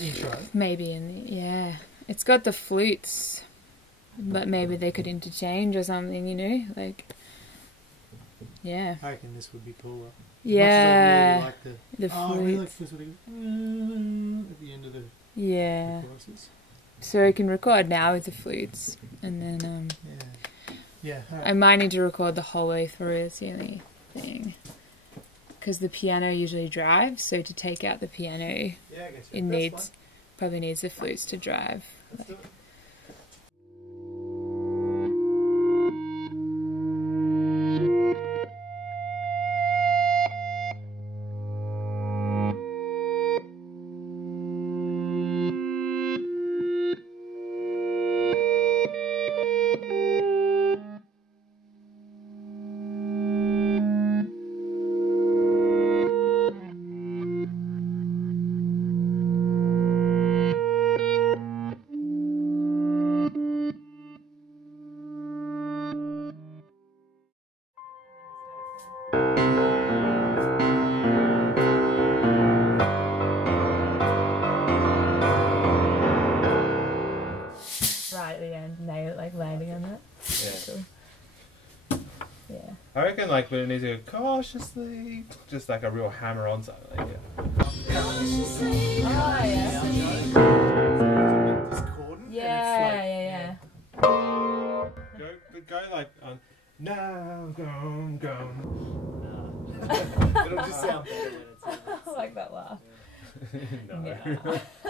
intro. Maybe yeah. It's got the flutes, but maybe they could interchange or something, you know? Like, yeah. I reckon this would be cooler. Yeah. Much as I really like the flutes. I really like the sort of at the end of the choruses. So we can record now with the flutes, and then yeah. Right. I might need to record the whole way through. It's the only thing, because the piano usually drives. So to take out the piano, I guess it probably needs the flutes to drive. Let's do it. Right at the end, nail it, like landing on that. Yeah. Cool. Yeah. I reckon like when it needs to go cautiously, just like a real hammer on something. Like, Oh yeah. Discordant. Yeah. Go like on. Now go. It'll just sound better when it's I like that laugh. No. Yeah.